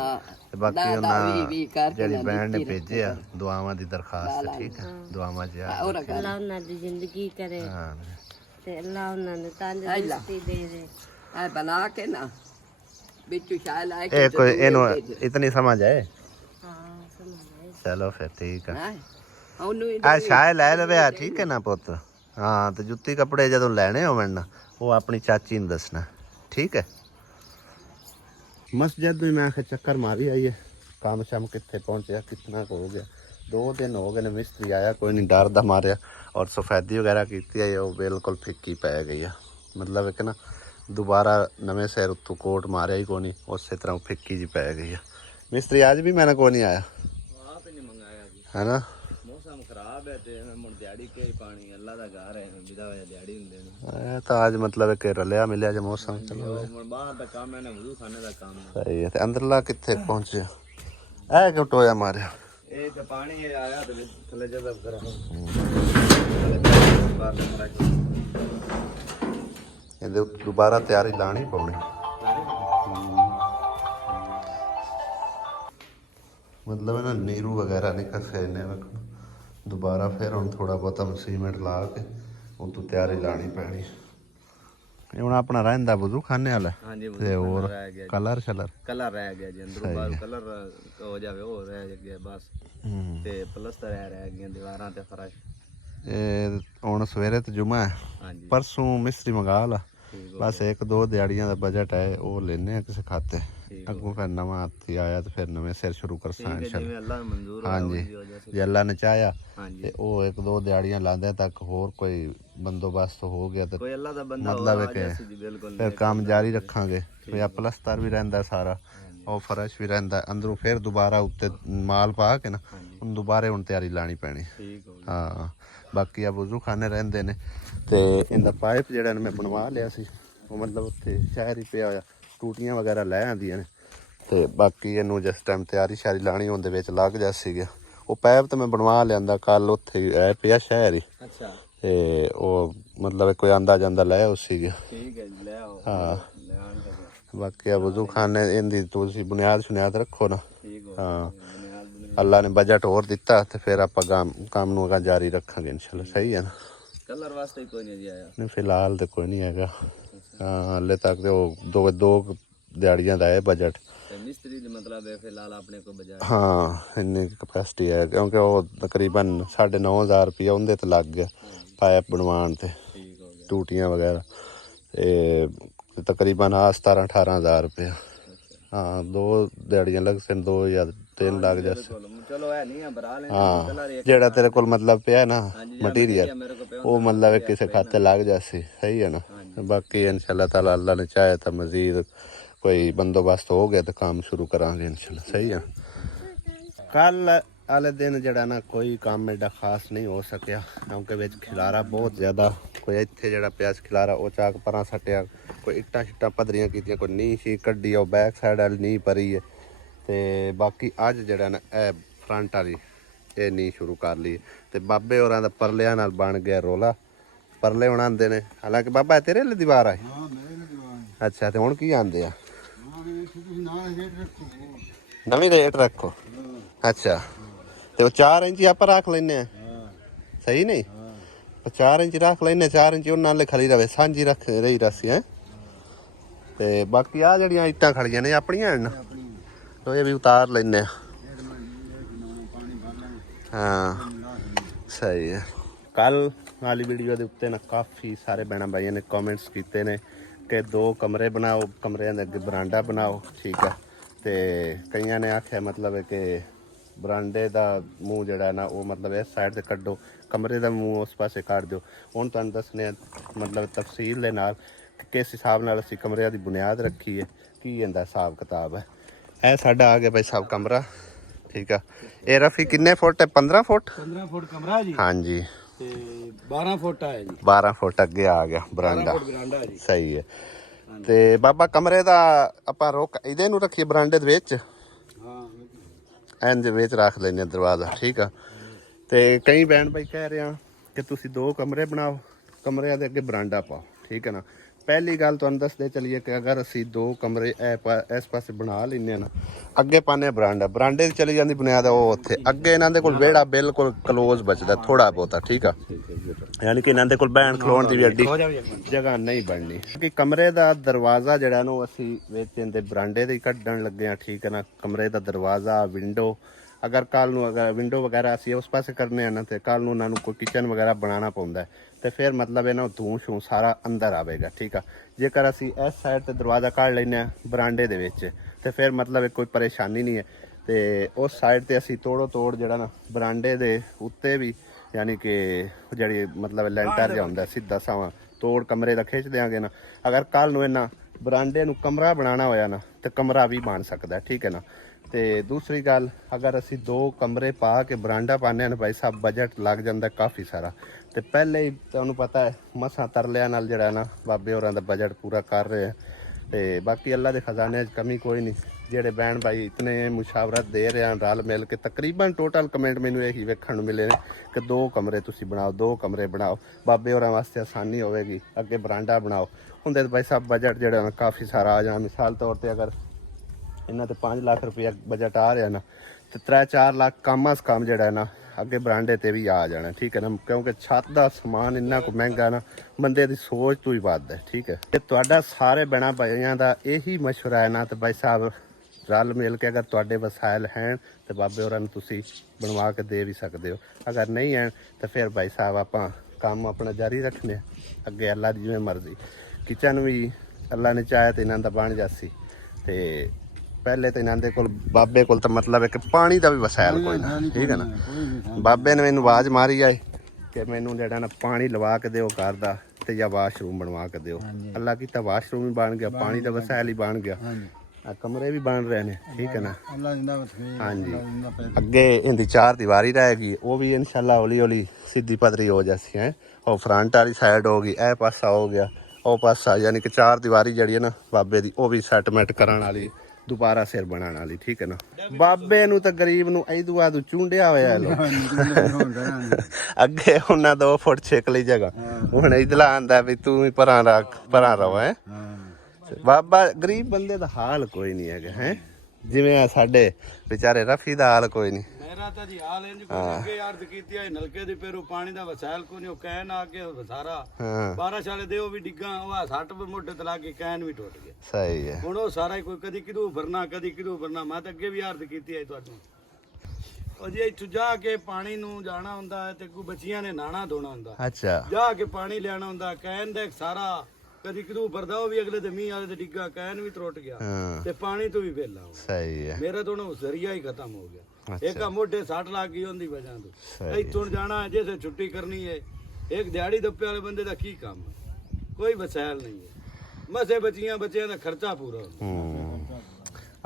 ਤੇ ਬਾਕੀ ਉਹਨਾਂ ਜਿਹੜੀ ਬੈਂਡ ਨੇ ਭੇਜਿਆ ਦੁਆਵਾਂ ਦੀ ਦਰਖਾਸਤ। ਠੀਕ ਹੈ, ਦੁਆਵਾਂ ਚ ਅੱਲਾਹ ਉਹਨਾਂ ਦੀ ਜ਼ਿੰਦਗੀ ਕਰੇ ਤੇ ਅੱਲਾਹ ਉਹਨਾਂ ਨੂੰ ਤੰਦਰੁਸਤੀ ਦੇ ਦੇ। ਆ ਬਣਾ ਕੇ ਨਾ ਵਿੱਚ ਸ਼ਾਇ ਲਾਇ ਇਹ ਕੋਈ ਇਹਨੂੰ ਇਤਨੀ ਸਮਝ ਆਏ? ਹਾਂ ਸਮਝ ਆਏ। ਚਲੋ ਫਿਰ ਠੀਕ ਹੈ। ਉਹਨੂੰ ਆ ਸ਼ਾਇ ਲੈ ਲਵੇ। ਠੀਕ ਹੈ ਨਾ ਪੁੱਤ। ਹਾਂ ਤੇ ਜੁੱਤੀ ਕੱਪੜੇ ਜਦੋਂ ਲੈਣੇ ਹੋਣ ਨਾ ਉਹ ਆਪਣੀ ਚਾਚੀ ਨੂੰ ਦੱਸਣਾ। ਠੀਕ ਹੈ। ਮਸਜਿਦ ਵੀ ਮੈਂ ਆਖਿਆ ਚੱਕਰ ਮਾਰੀ ਆਈਏ, ਕੰਮ ਸ਼ਮ ਕਿੱਥੇ ਪਹੁੰਚਿਆ, ਕਿਤਨਾ ਕੁ ਹੋ ਗਿਆ। 2 ਦਿਨ ਹੋ ਗਏ ਨੇ ਮਿਸਤਰੀ ਆਇਆ ਕੋਈ ਨਹੀਂ, ਡਰ ਦਾ ਮਾਰਿਆ। ਔਰ ਸਫੈਦੀ ਵਗੈਰਾ ਕੀਤੀ ਹੈ, ਉਹ ਬਿਲਕੁਲ ਫਿੱਕੀ ਪੈ ਗਈ ਆ। ਮਤਲਬ ਇੱਕ ਨਾ ਦੁਬਾਰਾ ਨਵੇਂ ਸਿਰ ਉੱਤੋਂ ਕੋਟ ਮਾਰਿਆ ਹੀ ਕੋਈ ਨਹੀਂ, ਉਸੇ ਤਰ੍ਹਾਂ ਫਿੱਕੀ ਜੀ ਪੈ ਗਈ ਆ। ਮਿਸਤਰੀ ਅੱਜ ਵੀ ਮੈਨੇ ਕੋਈ ਨਹੀਂ ਆਇਆ ਹੈ ਨਾ। ਮੌਸਮ ਖਰਾਬ ਹੈ ਤੇ ਹੁਣ ਦਿਹਾੜੀ ਕੇ ਪਾਣੀ ਅੱਲਾ ਦਾ ਘਰ ਹੈ, ਬਿਦਾ ਵਜਾ ਦਿਹਾੜੀ ਹੁੰਦੇ ਨੇ। ਇਹ ਤਾਂ ਅੱਜ ਮਤਲਬ ਕਿ ਰਲਿਆ ਮਿਲਿਆ ਜੇ ਮੌਸਮ। ਹੁਣ ਬਾਹਰ ਦਾ ਕੰਮ ਹੈ ਨਾ, ਵਜ਼ੂ ਖਾਣੇ ਦਾ ਕੰਮ ਹੈ। ਸਹੀ ਹੈ। ਤੇ ਅੰਦਰਲਾ ਕਿੱਥੇ ਪਹੁੰਚਿਆ? ਇਹ ਕਿਉਂ ਟੋਇਆ ਮਾਰਿਆ? ਇਹ ਤੇ ਪਾਣੀ ਆਇਆ ਤੇ ਥੱਲੇ ਜਜ਼ਬ ਕਰਾ ਇਹਦੇ ਦੁਬਾਰਾ ਤਿਆਰੀ ਲਾਣੀ ਪਾਉਣੀ। ਮਤਲਬ ਨਾ ਨੀਰੂ ਵਗੈਰਾ ਨਹੀਂ ਕੱਸੇ ਨੇ ਵੇਖਣ। ਦੁਬਾਰਾ ਫਿਰ ਹੁਣ ਥੋੜਾ ਬਹੁਤਾ ਸੀਮੈਂਟ ਲਾ ਕੇ ਉਹ ਤੋਂ ਤਿਆਰੀ ਲਾਣੀ ਪੈਣੀ। ਇਹ ਹੁਣ ਆਪਣਾ ਰਹਿੰਦਾ ਵਜ਼ੂ ਖਾਨੇ ਵਾਲਾ। ਹਾਂਜੀ ਤੇ ਹੋਰ ਕਲਰ ਕਲਰ ਰਹਿ ਗਿਆ ਜੀ, ਅੰਦਰੋਂ ਬਾਹਰ ਕਲਰ ਹੋ ਜਾਵੇ ਉਹ ਰਹਿ ਗਿਆ ਬਸ। ਤੇ ਪਲਸਤਰ ਰਹਿ ਗਈਆਂ ਦੀਵਾਰਾਂ ਤੇ ਫਰਸ਼। ਇਹ ਹੁਣ ਸਵੇਰੇ ਤੇ ਜੁਮਾ ਹੈ, ਪਰਸੋਂ ਮਿਸਤਰੀ ਮੰਗਾ ਲਾ। ਬਸ 1-2 ਦਿਹਾੜੀਆਂ ਦਾ ਬਜਟ ਹੈ, ਉਹ ਲੈਨੇ ਆ ਕਿਸੇ ਖਾਤੇ। ਅੱਗੋਂ ਫਿਰ ਨਵਾਂ ਹਾਥੀ ਆਇਆ ਤੇ ਫਿਰ ਨਵੇਂ ਸਿਰ ਸ਼ੁਰੂ ਕਰਸਾਂ ਠੀਕ ਹੈ ਇਨਸ਼ਾਅੱਲਾ। ਜਿਵੇਂ ਅੱਲਾਹ ਨੂੰ ਮਨਜ਼ੂਰ ਹੋਇਆ ਹਾਂਜੀ ਉਹਦੀ ਵਜ੍ਹਾ ਸੇ ਜੇ ਅੱਲਾ ਨੇ ਚਾਹਿਆ ਹਾਂਜੀ ਤੇ ਉਹ 1-2 ਦਿਹਾੜੀਆਂ ਲਾਉਂਦੇ ਤੱਕ ਹੋਰ ਕੋਈ ਬੰਦੋਬਸਤ ਹੋ ਗਿਆ ਤੇ ਕੋਈ ਅੱਲਾਹ ਦਾ ਬੰਦਾ ਮਤਲਬ ਹੈ ਆ ਕਿ ਜਾਸੀ ਜੀ ਬਿਲਕੁਲ ਫਿਰ ਕੰਮ ਜਾਰੀ ਰੱਖਾਂਗੇ। ਕੋਈ ਆ ਪਲਸਤਰ ਵੀ ਰਹਿੰਦਾ ਸਾਰਾ, ਉਹ ਫਰਸ਼ ਵੀ ਰਹਿੰਦਾ ਅੰਦਰੋਂ, ਫਿਰ ਦੁਬਾਰਾ ਉੱਤੇ ਮਾਲ ਪਾ ਕੇ ਨਾ ਹੁਣ ਦੁਬਾਰੇ ਹੁਣ ਤਿਆਰੀ ਲਾਣੀ ਪੈਣੀ। ਠੀਕ ਹੋ ਗਿਆ ਹਾਂ ਬਾਕੀ ਆ ਵਜ਼ੂ ਖਾਨੇ ਰਹਿੰਦੇ ਨੇ ਤੇ ਇਹਦਾ ਪਾਈਪ ਜਿਹੜਾ ਮੈਂ ਬਣਵਾ ਲਿਆ ਸੀ ਉਹ ਮਤਲਬ ਉੱਥੇ ਸ਼ਹਿਰ ਹੀ ਪਿਆ ਹੋਇਆ, ਟੂਟੀਆਂ ਵਗੈਰਾ ਲੈ ਆਂਦੀਆਂ ਨੇ ਤੇ ਬਾਕੀ ਇਹਨੂੰ ਜਿਸ ਟਾਈਮ ਤਿਆਰੀ ਸ਼ਾਰੀ ਲਾਣੀ ਉਹਦੇ ਵਿੱਚ ਲੱਗ ਜਾ ਸੀਗਾ। ਉਹ ਪਾਈਪ ਤਾਂ ਮੈਂ ਬਣਵਾ ਲਿਆਂਦਾ ਕੱਲ, ਉੱਥੇ ਹੀ ਐ ਪਿਆ ਸ਼ਹਿਰ ਹੀ ਅੱਛਾ ਤੇ ਉਹ ਮਤਲਬ ਕੋਈ ਆਂਦਾ ਜਾਂਦਾ ਲੈ ਉਸ ਸੀਗਾ। ਠੀਕ ਹੈ ਜੀ ਲੈ ਆਓ ਹਾਂ ਲੈ ਆਣ ਕੇ ਬਾਕੀ ਆ ਵਜ਼ੂ ਖਾਨੇ ਇਹਦੀ ਤੁਸੀਂ ਬੁਨਿਆਦ ਸ਼ੁਨਿਆਦ ਰੱਖੋ ਨਾ। ਠੀਕ ਹੋ ਹਾਂ ਬੁਨਿਆਦ ਅੱਲਾ ਨੇ ਬਜਟ ਹੋਰ ਦਿੱਤਾ ਤੇ ਫਿਰ ਆਪਾਂ ਕੰਮ ਨੂੰ ਅਗਾ ਜਾਰੀ ਰੱਖਾਂਗੇ ਇਨਸ਼ਾਅੱਲਾ। ਸਹੀ ਹੈ ਨਾ? ਕਲਰ ਵਾਸਤੇ ਕੋਈ ਨਹੀਂ ਜੀ ਆਇਆ ਨਹੀਂ ਫਿਲਹਾਲ ਤੇ ਕੋਈ ਨਹੀਂ ਹੈਗਾ। ਹਾਂ ਹਾਲੇ ਤੱਕ ਤੇ ਉਹ ਦੋ ਦਿਹਾੜੀਆਂ ਦਾ ਹੈ ਬਜਟ। ਤੇ ਮਿਸਤਰੀ ਦੇ ਮਤਲਬ ਹੈ ਫਿਲਹਾਲ ਆਪਣੇ ਕੋ ਬਜਾਏ ਹਾਂ ਇੰਨੀ ਕਪੈਸਿਟੀ ਹੈ ਕਿਉਂਕਿ ਉਹ ਤਕਰੀਬਨ 9,500 ਰੁਪਇਆ ਉਹਦੇ ਤੇ ਲੱਗ ਗਿਆ ਪਾਇਪ ਬਣਵਾਉਣ ਤੇ ਠੀਕ ਹੋ ਗਿਆ ਟੂਟੀਆਂ ਵਗੈਰਾ ਤੇ ਤਕਰੀਬਨ 17-18 ਰੁਪਇਆ। ਹਾਂ 2 ਦਿਹਾੜੀਆਂ ਲੱਗ ਸਨ, 2 ਜਾਂ 3 ਲੱਗ ਜਾ। ਚਲੋ ਐ ਨਹੀਂ ਆ ਬਰਾ ਲੈ ਹਾਂ ਜਿਹੜਾ ਤੇਰੇ ਕੋਲ ਮਤਲਬ ਪਿਆ ਨਾ ਮਟੀਰੀਅਲ ਮੇਰੇ ਕੋ ਪਿਆ ਉਹ ਮਤਲਬ ਕਿਸੇ ਖਾਤੇ ਲੱਗ ਜਾਸੀ। ਸਹੀ ਹੈ ਨਾ? ਬਾਕੀ ਇਨਸ਼ਾਅੱਲਾ ਤਾਲਾ ਅੱਲਾ ਨੇ ਚਾਹਿਆ ਤਾਂ ਮਜ਼ੀਦ ਕੋਈ ਬੰਦੋਬਸਤ ਹੋ ਗਿਆ ਤਾਂ ਕੰਮ ਸ਼ੁਰੂ ਕਰਾਂਗੇ ਇਨਸ਼ਾਅੱਲਾ। ਸਹੀ ਹੈ? ਕੱਲ ਵਾਲੇ ਦਿਨ ਜਿਹੜਾ ਨਾ ਕੋਈ ਕੰਮ ਐਡਾ ਖਾਸ ਨਹੀਂ ਹੋ ਸਕਿਆ ਕਿਉਂਕਿ ਵਿੱਚ ਖਿਲਾਰਾ ਬਹੁਤ ਜ਼ਿਆਦਾ। ਕੋਈ ਇੱਥੇ ਜਿਹੜਾ ਪਿਆ ਸੀ ਖਿਲਾਰਾ ਉਹ ਚਾਕ ਪਰਾਂ ਸੱਟਿਆ, ਕੋਈ ਇੱਟਾਂ ਸ਼ਿੱਟਾਂ ਪੱਧਰੀਆਂ ਕੀਤੀਆਂ, ਕੋਈ ਨੀਂਹ ਸ਼ੀ ਕੱਢੀ, ਉਹ ਬੈਕ ਸਾਈਡ ਵਾਲੀ ਨੀਂਹ ਭਰੀ ਹੈ ਤੇ ਬਾਕੀ ਅੱਜ ਜਿਹੜਾ ਨਾ ਇਹ ਫਰੰਟ ਵਾਲੀ ਇਹ ਨੀਂਹ ਸ਼ੁਰੂ ਕਰ ਲਈ ਤੇ ਬਾਬੇ ਹੋਰਾਂ ਦਾ ਪਰਲਿਆਂ ਨਾਲ ਬਣ ਗਿਆ ਰੋਲਾ। ਪਰਲੇ ਹੁਣ ਆਂਦੇ ਨੇ, ਹਾਲਾਂਕਿ ਬਾਬਾ ਤੇਰੇ ਲਈ ਦੀਵਾਰ ਹੈ। ਅੱਛਾ ਤੇ ਹੁਣ ਕੀ ਆਂਦੇ ਆ? ਨਵੀਂ ਰੇਟ ਰੱਖੋ। ਅੱਛਾ ਤੇ ਉਹ 4 ਇੰਚੀ ਆਪਾਂ ਰੱਖ ਲੈਨੇ ਆ। ਸਹੀ ਨਹੀਂ? 4 ਇੰਚ ਰੱਖ ਲੈਨੇ, 4 ਇੰਚ ਉਹਨਾਂ ਨਾਲ ਖੜੀ ਰਵੇ, ਸਾਂਝੀ ਰੱਖ ਰਹੀ ਰਸੀ ਹੈ। ਤੇ ਬਾਕੀ ਆ ਜਿਹੜੀਆਂ ਇੱਟਾਂ ਖੜੀਆਂ ਨੇ ਆਪਣੀਆਂ ਹਨ, ਇਹ ਵੀ ਉਤਾਰ ਲੈਨੇ ਆ। ਹਾਂ ਸਹੀ ਹੈ। ਕੱਲ ਵਾਲੀ ਵੀਡੀਓ ਦੇ ਉੱਤੇ ਨਾ ਕਾਫੀ ਸਾਰੇ ਭੈਣਾਂ ਭਾਈਆਂ ਨੇ ਕਮੈਂਟਸ ਕੀਤੇ ਨੇ ਕਿ 2 ਕਮਰੇ ਬਣਾਓ, ਕਮਰਿਆਂ ਦੇ ਅੱਗੇ ਬਰਾਂਡਾ ਬਣਾਓ। ਠੀਕ ਆ ਤੇ ਕਈਆਂ ਨੇ ਆਖਿਆ ਮਤਲਬ ਹੈ ਕਿ ਬਰਾਂਡੇ ਦਾ ਮੂੰਹ ਜਿਹੜਾ ਨਾ ਉਹ ਮਤਲਬ ਇਸ ਸਾਈਡ ਤੇ ਕੱਢੋ, ਕਮਰੇ ਦਾ ਮੂੰਹ ਉਸ ਪਾਸੇ ਕੱਢ ਦਿਓ। ਹੁਣ ਤੁਹਾਨੂੰ ਦੱਸਣੇ ਮਤਲਬ ਤਫਸੀਲ ਦੇ ਨਾਲ ਕਿ ਕਿਸ ਹਿਸਾਬ ਨਾਲ ਅਸੀਂ ਕਮਰਿਆਂ ਦੀ ਬੁਨਿਆਦ ਰੱਖੀ ਹੈ, ਕੀ ਇਹਦਾ ਹਿਸਾਬ ਕਿਤਾਬ ਹੈ। ਇਹ ਸਾਡਾ ਆ ਗਿਆ ਭਾਈ ਸਾਹਿਬ ਕਮਰਾ। ਠੀਕ ਆ ਇਹ ਰਫੀ ਕਿੰਨੇ ਫੁੱਟ ਹੈ? 15 ਫੁੱਟ 15 ਫੁੱਟ ਕਮਰਾ ਜੀ ਹਾਂਜੀ ਤੇ 12 ਫੁੱਟ ਹੈ ਜੀ। 12 ਫੁੱਟ ਅੱਗੇ ਆ ਗਿਆ ਬਰਾਂਡਾ। ਬਰਾਂਡਾ ਜੀ ਸਹੀ ਹੈ। ਤੇ ਬਾਬਾ ਕਮਰੇ ਦਾ ਆਪਾਂ ਰੁਕ ਇਹਦੇ ਨੂੰ ਰੱਖੀਏ ਬਰਾਂਡੇ ਦੇ ਵਿੱਚ, ਹਾਂ ਇਹਦੇ ਵਿੱਚ ਰੱਖ ਲੈਂਦੇ ਦਰਵਾਜ਼ਾ। ਠੀਕ ਆ ਤੇ ਕਈ ਭੈਣ ਭਾਈ ਕਹਿ ਰਹੇ ਆ ਕਿ ਤੁਸੀਂ 2 ਕਮਰੇ ਬਣਾਓ, ਕਮਰਿਆਂ ਦੇ ਅੱਗੇ ਬਰਾਂਡਾ ਪਾਓ। ਠੀਕ ਹੈ ਨਾ? ਪਹਿਲੀ ਗੱਲ ਤੁਹਾਨੂੰ ਦੱਸਦੇ ਚਲੀਏ ਕਿ ਅਗਰ ਅਸੀਂ 2 ਕਮਰੇ ਇਸ ਪਾਸੇ ਬਣਾ ਲੈਂਦੇ ਹਾਂ ਨਾ, ਅੱਗੇ ਪਾਣੇ ਬਰਾਂਡਾ, ਬਰਾਂਡੇ 'ਚ ਚਲੀ ਜਾਂਦੀ ਬੁਨਿਆਦ ਉਹ ਉੱਥੇ ਅੱਗੇ ਇਹਨਾਂ ਦੇ ਕੋਲ ਵਿਹੜਾ ਬਿਲਕੁਲ ਕਲੋਜ਼ ਬਚਦਾ ਥੋੜਾ ਬਹੁਤਾ। ਠੀਕ ਆ ਯਾਨੀ ਕਿ ਇਹਨਾਂ ਦੇ ਕੋਲ ਬਹਿਣ ਖਲੋਣ ਦੀ ਵੀ ਐਡੀ ਜਗ੍ਹਾ ਨਹੀਂ ਬਣਨੀ। ਕਿ ਕਮਰੇ ਦਾ ਦਰਵਾਜ਼ਾ ਜਿਹੜਾ ਨਾ ਉਹ ਅਸੀਂ ਵਿੱਚ ਇਹਦੇ ਬਰਾਂਡੇ ਦੇ ਹੀ ਕੱਢਣ ਲੱਗੇ ਹਾਂ। ਠੀਕ ਹੈ ਨਾ? ਕਮਰੇ ਦਾ ਦਰਵਾਜ਼ਾ, ਵਿੰਡੋ, ਅਗਰ ਕੱਲ ਨੂੰ ਅਗਰ ਵਿੰਡੋ ਵਗੈਰਾ ਅਸੀਂ ਉਸ ਪਾਸੇ ਕਰਨੇ ਆ ਨਾ ਤੇ ਕੱਲ ਨੂੰ ਉਹਨਾਂ ਨੂੰ ਕੋਈ ਕਿਚਨ ਵਗੈਰਾ ਬਣਾਉਣਾ ਪੈਂਦਾ ਤੇ ਫਿਰ ਮਤਲਬ ਇਹਨਾਂ ਧੂੰ ਛੂੰ ਸਾਰਾ ਅੰਦਰ ਆਵੇਗਾ। ਠੀਕ ਆ ਜੇਕਰ ਅਸੀਂ ਇਸ ਸਾਈਡ ਤੇ ਦਰਵਾਜ਼ਾ ਕੱਢ ਲੈਂਦੇ ਹਾਂ ਬਰਾਂਡੇ ਦੇ ਵਿੱਚ ਤੇ ਫਿਰ ਮਤਲਬ ਕੋਈ ਪਰੇਸ਼ਾਨੀ ਨਹੀਂ ਹੈ। ਤੇ ਉਸ ਸਾਈਡ ਤੇ ਅਸੀਂ ਤੋੜ ਜਿਹੜਾ ਨਾ ਬਰਾਂਡੇ ਦੇ ਉੱਤੇ ਵੀ ਯਾਨੀ ਕਿ ਜਿਹੜੀ ਮਤਲਬ ਲੈਂਟਰ ਜਿਹਾ ਹੁੰਦਾ ਸਿੱਧਾ ਸਾਵਾਂ ਤੋੜ ਕਮਰੇ ਦਾ ਖਿੱਚ ਦਿਆਂਗੇ ਨਾ, ਅਗਰ ਕੱਲ ਨੂੰ ਇਹਨਾਂ ਬਰਾਂਡੇ ਨੂੰ ਕਮਰਾ ਬਣਾਉਣਾ ਹੋਇਆ ਨਾ ਤੇ ਕਮਰਾ ਵੀ ਬਣ ਸਕਦਾ। ਠੀਕ ਹੈ ਨਾ? ਤੇ ਦੂਸਰੀ ਗੱਲ ਅਗਰ ਅਸੀਂ 2 ਕਮਰੇ ਪਾ ਕੇ ਬਰਾਂਡਾ ਪਾਉਂਦੇ ਹਾਂ ਭਾਈ ਸਾਹਿਬ ਬਜਟ ਲੱਗ ਜਾਂਦਾ ਕਾਫੀ ਸਾਰਾ। ਤੇ ਪਹਿਲੇ ਹੀ ਤੁਹਾਨੂੰ ਪਤਾ ਹੈ ਮਸਾਂ ਤਰਲਿਆਂ ਨਾਲ ਜਿਹੜਾ ਨਾ ਬਾਬੇ ਹੋਰਾਂ ਦਾ ਬਜਟ ਪੂਰਾ ਕਰ ਰਹੇ ਆ। ਤੇ ਬਾਕੀ ਅੱਲਾ ਦੇ ਖਜ਼ਾਨੇ 'ਚ ਕਮੀ ਕੋਈ ਨਹੀਂ। ਜਿਹੜੇ ਬਹਿਣ ਭਾਈ ਇਤਨੇ ਮੁਸ਼ਾਵਰਤ ਦੇ ਰਹੇ ਹਨ ਰਲ ਮਿਲ ਕੇ, ਤਕਰੀਬਨ ਟੋਟਲ ਕਮੈਂਟ ਮੈਨੂੰ ਇਹੀ ਵੇਖਣ ਨੂੰ ਮਿਲੇ ਨੇ ਕਿ 2 ਕਮਰੇ ਤੁਸੀਂ ਬਣਾਓ, 2 ਕਮਰੇ ਬਣਾਓ, ਬਾਬੇ ਹੋਰਾਂ ਵਾਸਤੇ ਆਸਾਨੀ ਹੋਵੇਗੀ, ਅੱਗੇ ਬਰਾਂਡਾ ਬਣਾਓ। ਹੁੰਦੇ ਤਾਂ ਭਾਈ ਸਾਹਿਬ ਬਜਟ ਜਿਹੜਾ ਨਾ ਕਾਫੀ ਸਾਰਾ ਆ ਜਾਣਾ। ਮਿਸਾਲ ਤੌਰ ਤੇ ਅਗਰ ਇਹਨਾਂ ਤੇ 5 ਲੱਖ ਰੁਪਇਆ ਬਜਟ ਆ ਰਿਹਾ ਨਾ ਤੇ 3-4 ਲੱਖ ਕਮ ਅਜ਼ ਕਮ ਜਿਹੜਾ ਨਾ ਅੱਗੇ ਬਰਾਂਡੇ ਤੇ ਵੀ ਆ ਜਾਣਾ। ਠੀਕ ਹੈ ਨਾ? ਕਿਉਂਕਿ ਛੱਤ ਦਾ ਸਮਾਨ ਇੰਨਾ ਕੁ ਮਹਿੰਗਾ ਨਾ ਬੰਦੇ ਦੀ ਸੋਚ ਤੋਂ ਹੀ ਵੱਧ ਹੈ। ਠੀਕ ਹੈ? ਤੇ ਤੁਹਾਡਾ ਸਾਰੇ ਬਣਾ ਭਾਈਆਂ ਦਾ ਇਹੀ ਮਸ਼ਵਰਾ ਹੈ ਨਾ ਤੇ ਭਾਈ ਸਾਹਿਬ ਰਲ ਮਿਲ ਕੇ ਅਗਰ ਤੁਹਾਡੇ ਵਸਾਇਲ ਹਨ ਤੇ ਬਾਬੇ ਹੋਰਾਂ ਨੂੰ ਤੁਸੀਂ ਬਣਵਾ ਕੇ ਦੇ ਵੀ ਸਕਦੇ ਹੋ। ਅਗਰ ਨਹੀਂ ਹੈ ਤਾਂ ਫਿਰ ਭਾਈ ਸਾਹਿਬ ਆਪਾਂ ਕੰਮ ਆਪਣਾ ਜਾਰੀ ਰੱਖਣੇ ਅੱਗੇ ਅੱਲਾ ਦੀ ਜਿਵੇਂ ਮਰਜ਼ੀ। ਕਿਚਨ ਵੀ ਅੱਲਾ ਨੇ ਚਾਹਿਆ ਤੇ ਇਹਨਾਂ ਦਾ ਬਣ ਜਾਸੀ ਤੇ ਪਹਿਲੇ ਤਾਂ ਇਹਨਾਂ ਦੇ ਕੋਲ ਬਾਬੇ ਕੋਲ ਤਾਂ ਮਤਲਬ ਹੈ ਕਿ ਪਾਣੀ ਦਾ ਵੀ ਵਸਾਇਲ ਕੋਈ ਨਾ, ਠੀਕ ਹੈ ਨਾ। ਬਾਬੇ ਨੇ ਮੈਨੂੰ ਆਵਾਜ਼ ਮਾਰੀ ਆਏ ਕਿ ਮੈਨੂੰ ਜਿਹੜਾ ਨਾ ਪਾਣੀ ਲਵਾ ਕੇ ਦਿਓ ਘਰ ਦਾ ਤੇ ਜਾਂ ਵਾਸ਼ਰੂਮ ਬਣਵਾ ਕੇ ਦਿਓ। ਅੱਲਾ ਕੀਤਾ ਵਾਸ਼ਰੂਮ ਵੀ ਬਣ ਗਿਆ, ਪਾਣੀ ਦਾ ਵਸਾਇਲ ਹੀ ਬਣ ਗਿਆ, ਆ ਕਮਰੇ ਵੀ ਬਣ ਰਹੇ ਨੇ, ਠੀਕ ਹੈ ਨਾ। ਹਾਂਜੀ ਅੱਗੇ ਇਹਦੀ 4 ਦੀਵਾਰੀ ਰਹੇਗੀ, ਉਹ ਵੀ ਇਨਸ਼ਾਅੱਲਾ ਹੌਲੀ ਹੌਲੀ ਸਿੱਧੀ ਪੱਧਰੀ ਹੋ ਜਾਸੀ ਹੈ। ਉਹ ਫਰੰਟ ਵਾਲੀ ਸਾਈਡ ਹੋ ਗਈ, ਇਹ ਪਾਸਾ ਹੋ ਗਿਆ, ਉਹ ਪਾਸਾ, ਯਾਨੀ ਕਿ 4 ਦੀਵਾਰੀ ਜਿਹੜੀ ਹੈ ਨਾ ਬਾਬੇ ਦੀ, ਉਹ ਵੀ ਸੈਟਮੈਂਟ ਕਰਨ ਵਾਲੀ, ਦੁਬਾਰਾ ਸਿਰ ਬਣਾਉਣ ਵਾਲੀ, ਠੀਕ ਹੈ ਨਾ। ਬਾਬੇ ਨੂੰ ਤਾਂ ਗਰੀਬ ਨੂੰ ਐਦੂਆ ਤੂੰ ਚੁੰਡਿਆ ਹੋਇਆ ਲੋ ਅੱਗੇ ਉਹਨਾਂ 2 ਫੁੱਟ ਛੇਕਲੀ ਜਗ੍ਹਾ, ਹੁਣ ਇਦਲਾ ਆਂਦਾ ਵੀ ਤੂੰ ਵੀ ਪਰਾਂ ਰੱਖ, ਪਰਾਂ ਰਵ ਹੈ। ਬਾਬਾ ਗਰੀਬ ਬੰਦੇ ਦਾ ਹਾਲ ਕੋਈ ਨਹੀਂ ਹੈਗਾ ਹੈ, ਜਿਵੇਂ ਆ ਸਾਡੇ ਵਿਚਾਰੇ ਰਫੀ ਦਾ ਹਾਲ ਕੋਈ ਨਹੀਂ। ਮੇਰਾ ਤਾਂ ਜੀ ਹਾਲ ਇੰਜ ਕੋਈ ਅੱਗੇ ਅਰਜ਼ ਕੀਤੀ ਹੈ ਨਲਕੇ ਦੇ ਪੈਰੋਂ ਪਾਣੀ ਦਾ ਵਸਾਇਲ ਕੋਈ ਨਹੀਂ, ਉਹ ਕਹਿਣ ਆ ਕੇ ਵਸਾਰਾ ਬਾਰਿਸ਼ ਵਾਲੇ ਦੇ ਉਹ ਵੀ ਡਿੱਗਾ, ਉਹ ਸੱਟ ਮੋਢੇ ਤੇ ਲਾ ਕੇ ਕਹਿਣ ਵੀ ਟੁੱਟ ਗਿਆ। ਸਹੀ ਹੈ, ਹੁਣ ਉਹ ਸਾਰਾ ਹੀ ਕੋਈ ਕਦੀ ਕਿਦੋਂ ਭਰਨਾ, ਕਦੀ ਕਿਦੋਂ ਭਰਨਾ। ਮੈਂ ਤਾਂ ਅੱਗੇ ਵੀ ਅਰਜ਼ ਕੀਤੀ ਹੈ ਤੁਹਾਨੂੰ, ਉਹ ਜੇ ਇੱਥੋਂ ਜਾ ਕੇ ਪਾਣੀ ਨੂੰ ਜਾਣਾ ਹੁੰਦਾ ਹੈ ਤੇ ਕੋਈ ਬੱਚੀਆਂ ਨੇ ਨਹਾਣਾ ਧੋਣਾ ਹੁੰਦਾ, ਅੱਛਾ ਜਾ ਕੇ ਪਾਣੀ ਲੈਣਾ ਹੁੰਦਾ, ਕਹਿਣ ਦਾ ਸਾਰਾ ਕਦੀ ਕਿਦੋਂ ਭਰਦਾ, ਉਹ ਵੀ ਅਗਲੇ ਦੇ ਮੀਂਹ ਵਾਲੇ ਤੇ ਡਿੱਗਾ, ਕਹਿਣ ਵੀ ਟੁੱਟ ਗਿਆ ਤੇ ਪਾਣੀ ਤੋਂ ਵੀ ਵੇਲਾ ਹੋ। ਸਹੀ ਹੈ, ਮੇਰਾ ਤਾਂ ਉਹ ਜ਼ਰੀਆ ਹੀ ਖਤਮ ਹੋ ਗਿਆ। ਇੱਕ ਆ ਮੋਢੇ ਸੱਟ ਲੱਗ ਗਈ ਉਹਦੀ ਵਜ੍ਹਾ ਤੋਂ। ਇੱਥੋਂ ਜਾਣਾ ਜੇ ਛੁੱਟੀ ਕਰਨੀ ਹੈ, ਇੱਕ ਦਿਹਾੜੀ ਦੱਪੇ ਵਾਲੇ ਬੰਦੇ ਦਾ ਕੀ ਕੰਮ ਹੈ, ਕੋਈ ਵਸਾਇਲ ਨਹੀਂ ਹੈ, ਮਸੇ ਬੱਚੀਆਂ ਬੱਚਿਆਂ ਦਾ ਖਰਚਾ ਪੂਰਾ ਹੁੰਦਾ।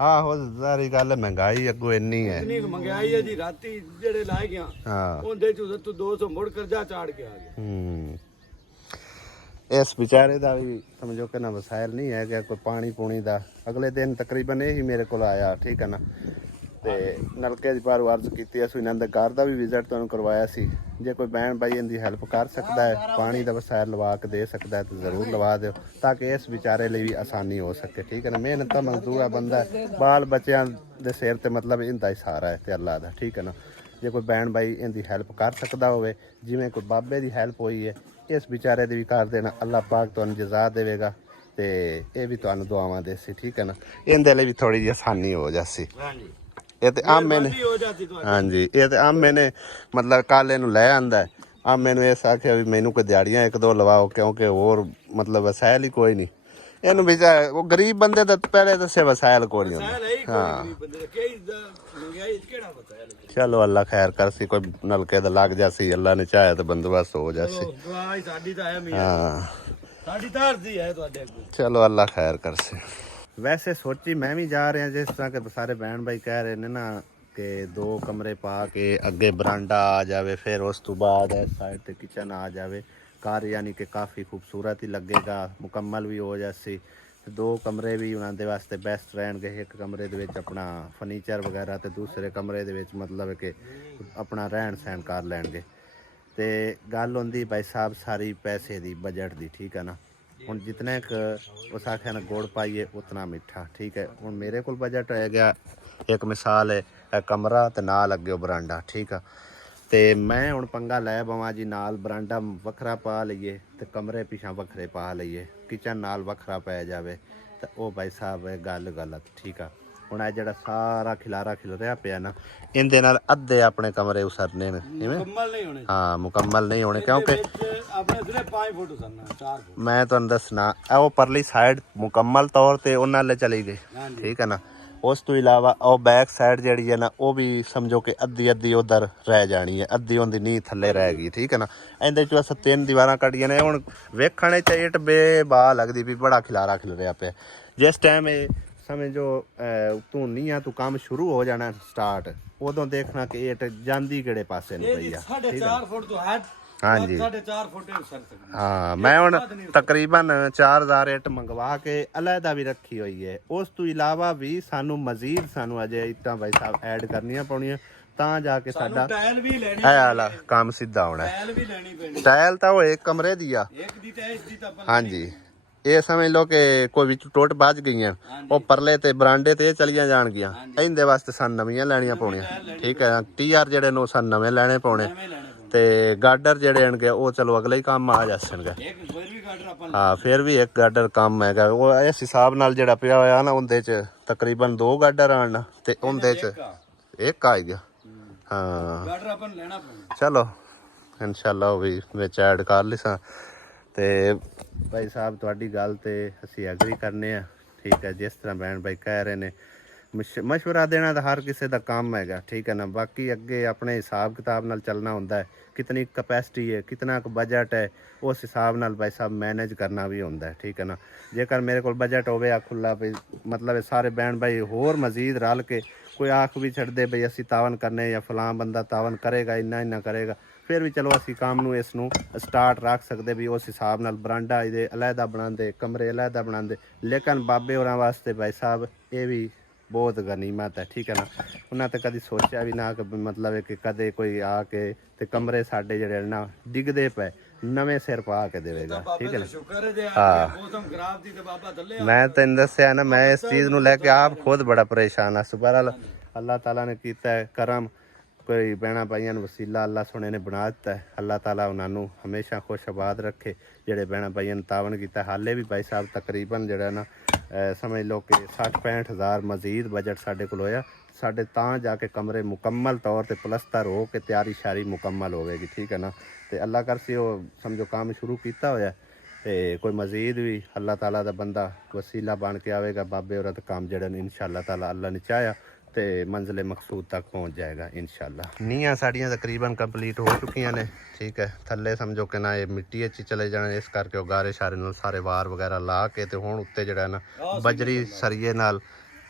ਆਹੋ ਸਾਰੀ ਗੱਲ ਮਹਿੰਗਾਈ ਅੱਗੋਂ ਇੰਨੀ ਹੈ, ਇੰਨੀ ਮਹਿੰਗਾਈ ਹੈ ਜੀ। ਰਾਤੀ ਜਿਹੜੇ ਲਾਏ ਗਿਆ ਉਹਦੇ ਚ ਤੂੰ 200 ਮੁੜ ਕਰਜ਼ਾ ਚਾੜ ਕੇ ਆ ਗਿਆ। ਇਸ ਵਿਚਾਰੇ ਦਾ ਵੀ ਸਮਝੋ ਕਿ ਨਾ ਵਸਾਇਲ ਨਹੀਂ ਹੈਗਾ ਕੋਈ ਪਾਣੀ ਪੂਣੀ ਦਾ। ਅਗਲੇ ਦਿਨ ਤਕਰੀਬਨ ਇਹੀ ਮੇਰੇ ਕੋਲ ਆਇਆ, ਠੀਕ ਹੈ ਨਾ, ਤੇ ਨਲਕੇ ਦੀ ਬਾਰੇ ਅਰਜ਼ ਕੀਤੀ, ਅਸੀਂ ਇਹਨਾਂ ਦੇ ਘਰ ਦਾ ਵੀ ਵਿਜ਼ਿਟ ਤੁਹਾਨੂੰ ਕਰਵਾਇਆ ਸੀ। ਜੇ ਕੋਈ ਭੈਣ ਭਾਈ ਇਹਦੀ ਹੈਲਪ ਕਰ ਸਕਦਾ ਹੈ, ਪਾਣੀ ਦਾ ਵਸਾਇਲ ਲਵਾ ਕੇ ਦੇ ਸਕਦਾ ਹੈ, ਤਾਂ ਜ਼ਰੂਰ ਲਵਾ ਦਿਓ ਤਾਂ ਕਿ ਇਸ ਵਿਚਾਰੇ ਲਈ ਵੀ ਆਸਾਨੀ ਹੋ ਸਕੇ, ਠੀਕ ਹੈ ਨਾ। ਮਿਹਨਤ ਦਾ ਮਜ਼ਦੂਰ ਆ ਬੰਦਾ, ਬਾਲ ਬੱਚਿਆਂ ਦੇ ਸਿਰ ਤੇ ਮਤਲਬ ਇਹਦਾ ਹੀ ਸਹਾਰਾ ਹੈ ਤੇ ਅੱਲਾ ਦਾ, ਠੀਕ ਹੈ ਨਾ। ਜੇ ਕੋਈ ਭੈਣ ਭਾਈ ਇਹਦੀ ਹੈਲਪ ਕਰ ਸਕਦਾ ਹੋਵੇ, ਜਿਵੇਂ ਕੋਈ ਬਾਬੇ ਦੀ ਹੈਲਪ ਹੋਈ ਹੈ, ਇਸ ਵਿਚਾਰੇ ਦੀ ਵੀ ਕਰ ਦੇਣਾ, ਅੱਲਾਹ ਪਾਕ ਤੁਹਾਨੂੰ ਜਜ਼ਾ ਦੇਵੇਗਾ ਤੇ ਇਹ ਵੀ ਤੁਹਾਨੂੰ ਦੁਆਵਾਂ ਦੇਸੀ, ਠੀਕ ਹੈ ਨਾ। ਇਹਦੇ ਲਈ ਵੀ ਥੋੜੀ ਜਿਹੀ ਆਸਾਨੀ ਹੋ ਜਾਸੀ। ਇਹ ਤੇ ਆਮੇ ਨੇ, ਹਾਂਜੀ ਇਹ ਤੇ ਆਮੇ ਨੇ ਮਤਲਬ ਕੱਲ ਇਹਨੂੰ ਲੈ ਆਂਦਾ, ਆਮੇ ਨੂੰ ਇਸ ਆਖਿਆ ਵੀ ਮੈਨੂੰ ਕੋਈ ਦਿਹਾੜੀਆਂ 1-2 ਲਵਾਓ, ਕਿਉਂਕਿ ਹੋਰ ਮਤਲਬ ਵਸਾਇਲ ਹੀ ਕੋਈ ਨਹੀਂ ਇਹਨੂੰ। ਵੀ ਉਹ ਗਰੀਬ ਬੰਦੇ ਦਾ ਪਹਿਲੇ ਦੱਸੇ ਵਸਾਇਲ ਕੋਈ ਨਹੀਂ ਹੁੰਦਾ। ਹਾਂ ਚਲੋ ਅੱਲਾ ਖੈਰ ਕਰਸੀ, ਕੋਈ ਨਲਕੇ ਦਾ ਲੱਗ ਜਾਸੀ, ਅੱਲਾ ਨੇ ਚਾਹਿਆ ਤਾਂ ਬੰਦੋਬਸਤ ਹੋ ਜਾਸੀ। ਹਾਂ ਸਾਡੀ ਤਾਂ ਅਰਜ਼ੀ ਹੈ ਤੁਹਾਡੇ ਅੱਗੇ। ਚਲੋ ਅੱਲਾ ਖੈਰ ਕਰਸੀ। ਵੈਸੇ ਸੋਚੀ ਮੈਂ ਵੀ ਜਾ ਰਿਹਾ, ਜਿਸ ਤਰ੍ਹਾਂ ਕਿ ਸਾਰੇ ਭੈਣ ਭਾਈ ਕਹਿ ਰਹੇ ਨੇ ਨਾ ਕਿ 2 ਕਮਰੇ ਪਾ ਕੇ ਅੱਗੇ ਬਰਾਂਡਾ ਆ ਜਾਵੇ, ਫਿਰ ਉਸ ਤੋਂ ਬਾਅਦ ਇਸ ਸਾਈਡ ਤੇ ਕਿਚਨ ਆ ਜਾਵੇ, ਘਰ ਯਾਨੀ ਕਿ ਕਾਫੀ ਖੂਬਸੂਰਤ ਹੀ ਲੱਗੇਗਾ, ਮੁਕੰਮਲ ਵੀ ਹੋ ਜਾਸੀ। 2 ਕਮਰੇ ਵੀ ਉਹਨਾਂ ਦੇ ਵਾਸਤੇ ਬੈਸਟ ਰਹਿਣਗੇ। ਇੱਕ ਕਮਰੇ ਦੇ ਵਿੱਚ ਆਪਣਾ ਫਰਨੀਚਰ ਵਗੈਰਾ ਤੇ ਦੂਸਰੇ ਕਮਰੇ ਦੇ ਵਿੱਚ ਮਤਲਬ ਕਿ ਆਪਣਾ ਰਹਿਣ ਸਹਿਣ ਕਰ ਲੈਣਗੇ। ਤੇ ਗੱਲ ਹੁੰਦੀ ਭਾਈ ਸਾਹਿਬ ਸਾਰੀ ਪੈਸੇ ਦੀ, ਬਜਟ ਦੀ, ਠੀਕ ਹੈ ਨਾ। ਹੁਣ ਜਿਤਨੇ ਉਸ ਆਖਿਆ ਨਾ ਗੁੜ ਪਾਈਏ ਉਤਨਾ ਮਿੱਠਾ, ਠੀਕ ਹੈ। ਹੁਣ ਮੇਰੇ ਕੋਲ ਬਜਟ ਰਹਿ ਗਿਆ, ਇੱਕ ਮਿਸਾਲ ਹੈ ਕਮਰਾ ਤੇ ਨਾਲ ਅੱਗੇ ਬਰਾਂਡਾ, ਠੀਕ ਆ। ਤੇ ਮੈਂ ਹੁਣ ਪੰਗਾ ਲੈ ਬਵਾਂ ਜੀ, ਨਾਲ ਬਰਾਂਡਾ ਵੱਖਰਾ ਪਾ ਲਈਏ ਤੇ ਕਮਰੇ ਪਿਛਾਂ ਵੱਖਰੇ ਪਾ ਲਈਏ, ਕਿਚਨ ਨਾਲ ਵੱਖਰਾ ਪੈ ਜਾਵੇ, ਤਾਂ ਉਹ ਭਾਈ ਸਾਹਿਬ ਇਹ ਗੱਲ ਗਲਤ, ਠੀਕ ਆ। ਹੁਣ ਇਹ ਜਿਹੜਾ ਸਾਰਾ ਖਿਲਾਰਾ ਖਿਲਰਿਆ ਪਿਆ ਨਾ, ਇਹਦੇ ਨਾਲ ਅੱਧੇ ਆਪਣੇ ਕਮਰੇ ਉਸਰਨੇ ਨੇ, ਮੁਕੰਮਲ ਨਹੀਂ ਹੋਣੇ। ਹਾਂ ਮੁਕੰਮਲ ਨਹੀਂ ਹੋਣੇ, ਕਿਉਂਕਿ ਆਪਣੇ ਸਿਰੇ 5 ਫੁੱਟ ਉਸਰਨਾ, 4 ਫੁੱਟ। ਮੈਂ ਤੁਹਾਨੂੰ ਦੱਸਣਾ, ਉਹ ਪਰਲੀ ਸਾਈਡ ਮੁਕੰਮਲ ਤੌਰ ਤੇ ਉਹਨਾਂ ਨਾਲ ਚਲੀ ਗਈ, ਠੀਕ ਹੈ ਨਾ। ਉਸ ਤੋਂ ਇਲਾਵਾ ਉਹ ਬੈਕ ਸਾਈਡ ਜਿਹੜੀ ਹੈ ਨਾ, ਉਹ ਵੀ ਸਮਝੋ ਕਿ ਅੱਧੀ ਉਧਰ ਰਹਿ ਜਾਣੀ ਹੈ, ਅੱਧੀ ਉਹਦੀ ਨੀਂਹ ਥੱਲੇ ਰਹਿ ਗਈ, ਠੀਕ ਹੈ ਨਾ। ਇਹਦੇ ਚ ਬਸ 3 ਦੀਵਾਰਾਂ ਕੱਢੀਆਂ ਨੇ। ਹੁਣ ਵੇਖਣੇ ਚ ਇੱਟ ਬੇਬਾਹ ਲੱਗਦੀ ਵੀ ਬੜਾ ਖਿਲਾਰਾ ਖਿਲਰਿਆ ਪਿਆ। ਜਿਸ ਟਾਈਮ ਇਹ ਸਮਝੋ ਤੂੰ ਨਹੀਂ ਆ, ਤੂੰ ਕੰਮ ਸ਼ੁਰੂ ਹੋ ਜਾਣਾ ਸਟਾਰਟ, ਉਦੋਂ ਦੇਖਣਾ ਕਿ ਇੱਟ ਜਾਂਦੀ ਕਿਹੜੇ ਪਾਸੇ ਨੂੰ ਪਈ ਆ। 4.5 ਫੁੱਟ ਤੋਂ ਹੱਟ, ਹਾਂਜੀ 4.5 ਫੁੱਟ ਉਸਰ ਸਕਦੀ। ਹਾਂ ਮੈਂ ਹੁਣ ਤਕਰੀਬਨ 4000 ਇੱਟ ਮੰਗਵਾ ਕੇ ਅਲੱਗਾ ਵੀ ਰੱਖੀ ਹੋਈ ਹੈ। ਉਸ ਤੋਂ ਇਲਾਵਾ ਵੀ ਸਾਨੂੰ ਮਜ਼ੀਦ ਅਜੇ ਇੱਟਾਂ ਭਾਈ ਸਾਹਿਬ ਐਡ ਕਰਨੀਆਂ ਪਾਉਣੀਆਂ, ਤਾਂ ਜਾ ਕੇ ਸਾਡਾ ਟਾਇਲ ਵੀ ਲੈਣੀ, ਇਹ ਵਾਲਾ ਕੰਮ ਸਿੱਧਾ ਹੋਣਾ। ਟਾਇਲ ਵੀ ਲੈਣੀ ਪੈਣੀ। ਟਾਇਲ ਤਾਂ ਉਹ ਇੱਕ ਕਮਰੇ ਦੀ ਆ, ਇੱਕ ਦੀ ਤੇ ਇਸ ਦੀ ਤਾਂ ਹਾਂਜੀ। ਇਹ ਸਮਝ ਲਓ ਕਿ ਕੋਈ ਵਿੱਚ ਟੁੱਟ ਵੱਜ ਗਈਆਂ, ਉਹ ਪਰਲੇ ਤੇ ਬਰਾਂਡੇ ਤੇ ਚਲੀਆਂ ਜਾਣਗੀਆਂ, ਇਹਦੇ ਵਾਸਤੇ ਸਾਨੂੰ ਨਵੀਆਂ ਲੈਣੀਆਂ ਪਾਉਣੀਆਂ, ਠੀਕ ਹੈ। ਟੀਆਰ ਜਿਹੜੇ ਨੂੰ ਸਾਨੂੰ ਨਵੇਂ ਲੈਣੇ ਪਾਉਣੇ, ਤੇ ਗਾਡਰ ਜਿਹੜੇ ਆਣਗੇ ਉਹ ਚਲੋ ਅਗਲੇ ਹੀ ਕੰਮ ਆ ਜਾਣਗੇ। ਹਾਂ ਫਿਰ ਵੀ ਇੱਕ ਗਾਡਰ ਕੰਮ ਹੈਗਾ, ਉਹ ਇਸ ਹਿਸਾਬ ਨਾਲ ਜਿਹੜਾ ਪਿਆ ਹੋਇਆ ਨਾ, ਉਹਦੇ ਚ ਤਕਰੀਬਨ 2 ਗਾਡਰ ਆਣ ਤੇ ਉਹਦੇ ਚ ਇੱਕ ਆ ਗਿਆ। ਹਾਂ ਗਾਡਰ ਆਪਾਂ ਲੈਣਾ ਪੈਣਾ। ਚਲੋ ਇਨਸ਼ਾਅੱਲਾ ਉਹ ਵੀ ਵਿੱਚ ਐਡ ਕਰ ਲਿਸਾਂ। ਤੇ ਭਾਈ ਸਾਹਿਬ ਤੁਹਾਡੀ ਗੱਲ ਤੇ ਅਸੀਂ ਐਗਰੀ ਕਰਨੇ ਆ, ਠੀਕ ਹੈ। ਜਿਸ ਤਰ੍ਹਾਂ ਭੈਣ ਭਾਈ ਕਹਿ ਰਹੇ ਨੇ ਮਸ਼ਵਰਾ ਦੇਣਾ ਤਾਂ ਹਰ ਕਿਸੇ ਦਾ ਕੰਮ ਹੈਗਾ, ਠੀਕ ਹੈ ਨਾ। ਬਾਕੀ ਅੱਗੇ ਆਪਣੇ ਹਿਸਾਬ ਕਿਤਾਬ ਨਾਲ ਚੱਲਣਾ ਹੁੰਦਾ ਹੈ, ਕਿਤਨੀ ਕਪੈਸਿਟੀ ਹੈ, ਕਿਤਨਾ ਕੁ ਬਜਟ ਹੈ, ਉਸ ਹਿਸਾਬ ਨਾਲ ਭਾਈ ਸਾਹਿਬ ਮੈਨੇਜ ਕਰਨਾ ਵੀ ਹੁੰਦਾ ਹੈ, ਠੀਕ ਹੈ ਨਾ। ਜੇਕਰ ਮੇਰੇ ਕੋਲ ਬਜਟ ਹੋਵੇ ਆ ਖੁੱਲਾ ਵੀ ਮਤਲਬ ਸਾਰੇ ਬੈਣ ਭਾਈ ਹੋਰ ਮਜ਼ੀਦ ਰਲ ਕੇ ਕੋਈ ਆਖ ਵੀ ਛੱਡਦੇ ਬਈ ਅਸੀਂ ਤਾਵਨ ਕਰਨੇ ਜਾਂ ਫਲਾਂ ਬੰਦਾ ਤਾਵਨ ਕਰੇਗਾ ਇੰਨਾ ਕਰੇਗਾ, ਫਿਰ ਵੀ ਚਲੋ ਅਸੀਂ ਕੰਮ ਨੂੰ ਇਸ ਨੂੰ ਸਟਾਰਟ ਰੱਖ ਸਕਦੇ ਵੀ ਉਸ ਹਿਸਾਬ ਨਾਲ ਬਰਾਂਡਾ ਇਹਦੇ ਅਲੱਗਾ ਬਣਾਉਂਦੇ, ਕਮਰੇ ਅਲੱਗਾ ਬਣਾਉਂਦੇ। ਲੇਕਿਨ ਬਾਬੇ ਹੋਰਾਂ ਵਾਸਤੇ ਭਾਈ ਸਾਹਿਬ ਇਹ ਵੀ ਬਹੁਤ ਗਨੀਮਤ ਹੈ, ਠੀਕ ਹੈ ਨਾ। ਉਹਨਾਂ ਤੇ ਕਦੀ ਸੋਚਿਆ ਵੀ ਨਾ ਕਿ ਮਤਲਬ ਹੈ ਕਿ ਕਦੇ ਕੋਈ ਆ ਕੇ ਤੇ ਕਮਰੇ ਸਾਡੇ ਜਿਹੜੇ ਨਾ ਡਿੱਗਦੇ ਪਏ ਨਵੇਂ ਸਿਰ ਪਾ ਕੇ ਦੇਵੇਗਾ, ਠੀਕ ਹੈ ਨਾ। ਸ਼ੁਕਰ ਹੈ ਜੇ ਆ ਮੌਸਮ ਖਰਾਬ ਸੀ ਤੇ ਬਾਬਾ ਥੱਲੇ ਮੈਂ ਤੈਨੂੰ ਦੱਸਿਆ ਨਾ, ਮੈਂ ਇਸ ਚੀਜ਼ ਨੂੰ ਲੈ ਕੇ ਆਪ ਖੁਦ ਬੜਾ ਪਰੇਸ਼ਾਨ ਆ। ਸੁਬਹਾਨ ਅੱਲਾਹ ਤਾਲਾ ਨੇ ਕੀਤਾ ਹੈ ਕਰਮ, ਕੋਈ ਭੈਣਾਂ ਭਾਈਆਂ ਨੂੰ ਵਸੀਲਾ ਅੱਲਾਹ ਸੋਹਣੇ ਨੇ ਬਣਾ ਦਿੱਤਾ ਹੈ। ਅੱਲਾਹ ਤਾਲਾ ਉਹਨਾਂ ਨੂੰ ਹਮੇਸ਼ਾ ਖੁਸ਼ ਆਬਾਦ ਰੱਖੇ। ਜਿਹੜੇ ਭੈਣਾਂ ਭਾਈਆਂ ਨੇ ਤਾਵਨ ਕੀਤਾ, ਹਾਲੇ ਵੀ ਭਾਈ ਸਾਹਿਬ ਤਕਰੀਬਨ ਜਿਹੜਾ ਨਾ ਸਮਝ ਲਓ ਕਿ 60-65 ਹਜ਼ਾਰ ਮਜ਼ੀਦ ਬਜਟ ਸਾਡੇ ਕੋਲ ਹੋਇਆ। ਸਾਡੇ ਤਾਂ ਜਾ ਕੇ ਕਮਰੇ ਮੁਕੰਮਲ ਤੌਰ ਤੇ ਪਲਸਤਰ ਹੋ ਕੇ ਤਿਆਰੀ ਸ਼ਾਰੀ ਮੁਕੰਮਲ ਹੋਵੇਗੀ, ਠੀਕ ਹੈ ਨਾ। ਤੇ ਅੱਲਾਹ ਕਰਸੀ ਉਹ ਸਮਝੋ ਕੰਮ ਸ਼ੁਰੂ ਕੀਤਾ ਹੋਇਆ ਤੇ ਕੋਈ ਮਜ਼ੀਦ ਵੀ ਅੱਲਾਹ ਤਾਲਾ ਦਾ ਬੰਦਾ ਵਸੀਲਾ ਬਣ ਕੇ ਆਵੇਗਾ। ਬਾਬੇ ਹੋਰਾਂ ਦਾ ਕੰਮ ਜਿਹੜਾ ਨੇ ਇਨਸ਼ਾਅੱਲਾ ਤਾਲਾ ਅੱਲਾਹ ਨੇ ਚਾਹਿਆ ਤੇ ਮੰਜ਼ਿਲ ਮਕਸੂਦ ਤੱਕ ਪਹੁੰਚ ਜਾਏਗਾ ਇਨਸ਼ਾਅੱਲਾ। ਨੀਆਂ ਸਾਡੀਆਂ ਤਕਰੀਬਨ ਕੰਪਲੀਟ ਹੋ ਚੁੱਕੀਆਂ ਨੇ, ਠੀਕ ਹੈ। ਥੱਲੇ ਸਮਝੋ ਕਿ ਨਾ ਇਹ ਮਿੱਟੀ 'ਚ ਚਲੇ ਜਾਣਾ, ਇਸ ਕਰਕੇ ਉਹ ਗਾਰੇ ਸ਼ਾਰੇ ਨਾਲ ਸਾਰੇ ਵਾਰ ਵਗੈਰਾ ਲਾ ਕੇ ਤੇ ਹੁਣ ਉੱਤੇ ਜਿਹੜਾ ਨਾ ਬਜਰੀ ਸਰੀਏ ਨਾਲ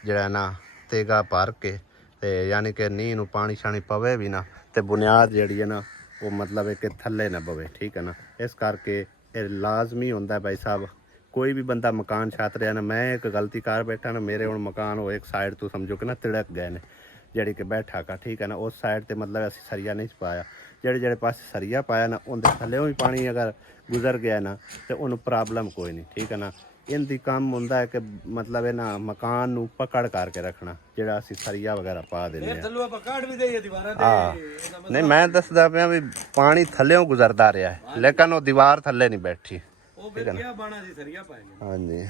ਜਿਹੜਾ ਨਾ ਤੇਗਾ ਭਰ ਕੇ ਤੇ ਯਾਨੀ ਕਿ ਨੀਂਹ ਨੂੰ ਪਾਣੀ ਸ਼ਾਣੀ ਪਵੇ ਵੀ ਨਾ ਤੇ ਬੁਨਿਆਦ ਜਿਹੜੀ ਹੈ ਨਾ ਉਹ ਮਤਲਬ ਹੈ ਕਿ ਥੱਲੇ ਨਾ ਪਵੇ, ਠੀਕ ਹੈ ਨਾ। ਇਸ ਕਰਕੇ ਇਹ ਲਾਜ਼ਮੀ ਹੁੰਦਾ ਭਾਈ ਸਾਹਿਬ, ਕੋਈ ਵੀ ਬੰਦਾ ਮਕਾਨ ਛਾਤ ਰਿਹਾ ਨਾ। ਮੈਂ ਇੱਕ ਗਲਤੀ ਕਰ ਬੈਠਾ ਨਾ, ਮੇਰੇ ਹੁਣ ਮਕਾਨ ਉਹ ਇੱਕ ਸਾਈਡ ਤੋਂ ਸਮਝੋ ਕਿ ਨਾ ਤਿੜਕ ਗਏ ਨੇ ਜਿਹੜੀ ਕਿ ਬੈਠਾ ਕਾ, ਠੀਕ ਹੈ ਨਾ। ਉਸ ਸਾਈਡ ਤੇ ਮਤਲਬ ਅਸੀਂ ਸਰੀਆ ਨਹੀਂ ਪਾਇਆ, ਜਿਹੜੇ ਪਾਸੇ ਸਰੀਆ ਪਾਇਆ ਨਾ ਉਹਦੇ ਥੱਲੇ ਵੀ ਪਾਣੀ ਅਗਰ ਗੁਜ਼ਰ ਗਿਆ ਨਾ ਤੇ ਉਹਨੂੰ ਪ੍ਰੋਬਲਮ ਕੋਈ ਨਹੀਂ, ਠੀਕ ਹੈ ਨਾ। ਇਹਦੀ ਕੰਮ ਹੁੰਦਾ ਹੈ ਕਿ ਮਤਲਬ ਇਹ ਨਾ ਮਕਾਨ ਨੂੰ ਪਕੜ ਕਰਕੇ ਰੱਖਣਾ, ਜਿਹੜਾ ਅਸੀਂ ਸਰੀਆ ਵਗੈਰਾ ਪਾ ਦਿੰਦੇ ਹਾਂ। ਥੱਲੋਂ ਆਪਾਂ ਕੱਢ ਵੀ ਦਈਏ ਦੀਵਾਰਾਂ ਤੇ। ਨਹੀਂ ਮੈਂ ਦੱਸਦਾ ਪਿਆ ਵੀ ਪਾਣੀ ਥੱਲੇੋਂ ਗੁਜ਼ਰਦਾ ਰਿਹਾ ਹੈ, ਲੇਕਿਨ ਉਹ ਦੀਵਾਰ ਥੱਲੇ ਨਹੀਂ ਬੈਠੀ। ਉਹ ਫਿਰ ਕੀ ਬਾਣਾ ਸੀ ਸਰੀਆ ਪਾਏਗੇ। ਹਾਂਜੀ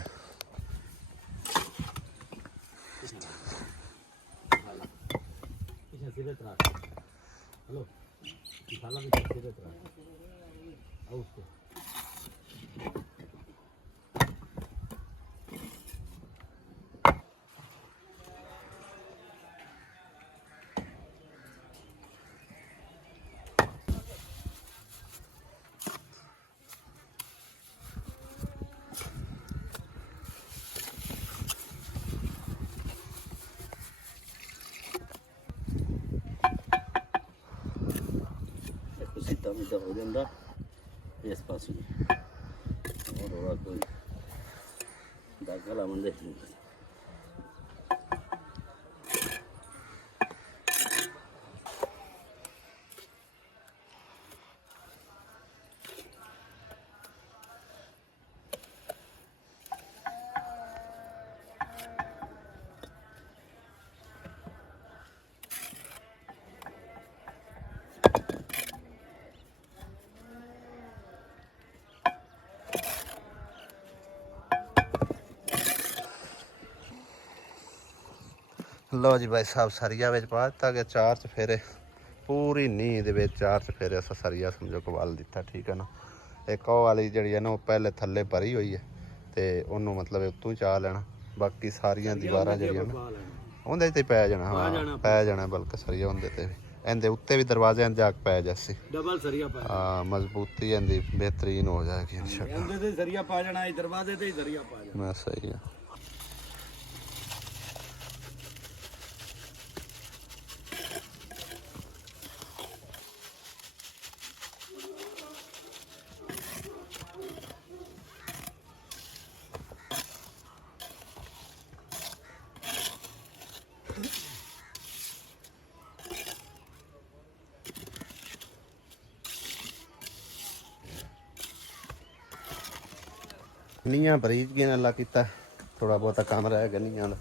ਸਿੱਧਾ ਮਿੱਧਾ ਹੋ ਜਾਂਦਾ ਇਸ ਪਾਸੇ ਹੋਰ ਹੋਰਾ ਕੋਈ ਦਾਗਾ ਲਾਉਂਦੇ ਲਓ ਜੀ ਭਾਈ ਸਾਹਿਬ, ਸਰੀਆ ਵਿੱਚ ਪਾ ਦਿੱਤਾ ਗਿਆ 4 ਚਫੇਰੇ, ਪੂਰੀ ਨੀਂਹ ਦੇ ਵਿੱਚ 4 ਚਫੇਰੇ ਅਸਾਂ ਸਰੀਆ ਸਮਝੋ ਕਵਾਲ ਦਿੱਤਾ, ਠੀਕ ਹੈ ਨਾ। ਇੱਕ ਉਹ ਵਾਲੀ ਜਿਹੜੀ ਹੈ ਨਾ ਉਹ ਪਹਿਲੇ ਥੱਲੇ ਭਰੀ ਹੋਈ ਹੈ ਤੇ ਉਹਨੂੰ ਮਤਲਬ ਉੱਤੋਂ ਹੀ ਚਾਹ ਲੈਣਾ। ਬਾਕੀ ਸਾਰੀਆਂ ਦੀਵਾਰਾਂ ਜਿਹੜੀਆਂ ਨਾ ਉਹਦੇ ਤੇ ਪੈ ਜਾਣਾ, ਹਾਂ ਪੈ ਜਾਣਾ, ਬਲਕਿ ਸਰੀਆ ਉਹਦੇ ਤੇ ਵੀ, ਇਹਦੇ ਉੱਤੇ ਵੀ ਦਰਵਾਜ਼ਿਆਂ ਜਾ ਕੇ ਪੈ ਜਾਸੀ ਡਬਲ ਸਰੀਆ ਪਾ, ਹਾਂ ਮਜ਼ਬੂਤੀ ਇਹਦੀ ਬਿਹਤਰੀਨ ਹੋ ਜਾਏਗੀ ਇਨਸ਼ਾਅੱਲਾ। ਇਹਦੇ ਤੇ ਸਰੀਆ ਪਾ ਜਾਣਾ, ਇਹ ਦਰਵਾਜ਼ੇ ਤੇ ਹੀ ਸਰੀਆ ਪਾ ਜਾਣਾ। ਮੈਂ ਸਹੀ ਆ। ਨੀਆਂ ਬਰੀਜ ਗਿਆ ਅੱਲਾ ਕੀਤਾ, ਥੋੜਾ ਬਹੁਤਾ ਕੰਮ ਰਹਿ ਗਿਆ ਨੀਆਂ ਦਾ।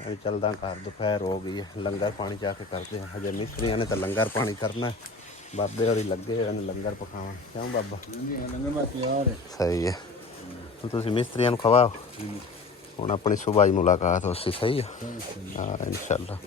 ਮੈਂ ਵੀ ਚੱਲਦਾ ਘਰ, ਦੁਪਹਿਰ ਹੋ ਗਈ ਹੈ, ਲੰਗਰ ਪਾਣੀ ਜਾ ਕੇ ਕਰਦੇ ਹਾਂ। ਹਜੇ ਮਿਸਤਰੀਆਂ ਨੇ ਤਾਂ ਲੰਗਰ ਪਾਣੀ ਕਰਨਾ, ਬਾਬੇ ਹੋਰੀ ਲੱਗੇ ਹੋਏ ਨੇ ਲੰਗਰ ਪਕਾਉਣ। ਕਿਉਂ ਬਾਬਾ? ਲੰਗਰ ਮੈਂ ਤਿਆਰ ਹੈ। ਸਹੀ ਹੈ, ਤੁਸੀਂ ਮਿਸਤਰੀਆਂ ਨੂੰ ਖਵਾਓ। ਹੁਣ ਆਪਣੀ ਸੁਬਾਹ ਹੀ ਮੁਲਾਕਾਤ ਹੋ ਸੀ, ਸਹੀ ਹੈ ਹਾਂ ਇਨਸ਼ਾਅੱਲਾ।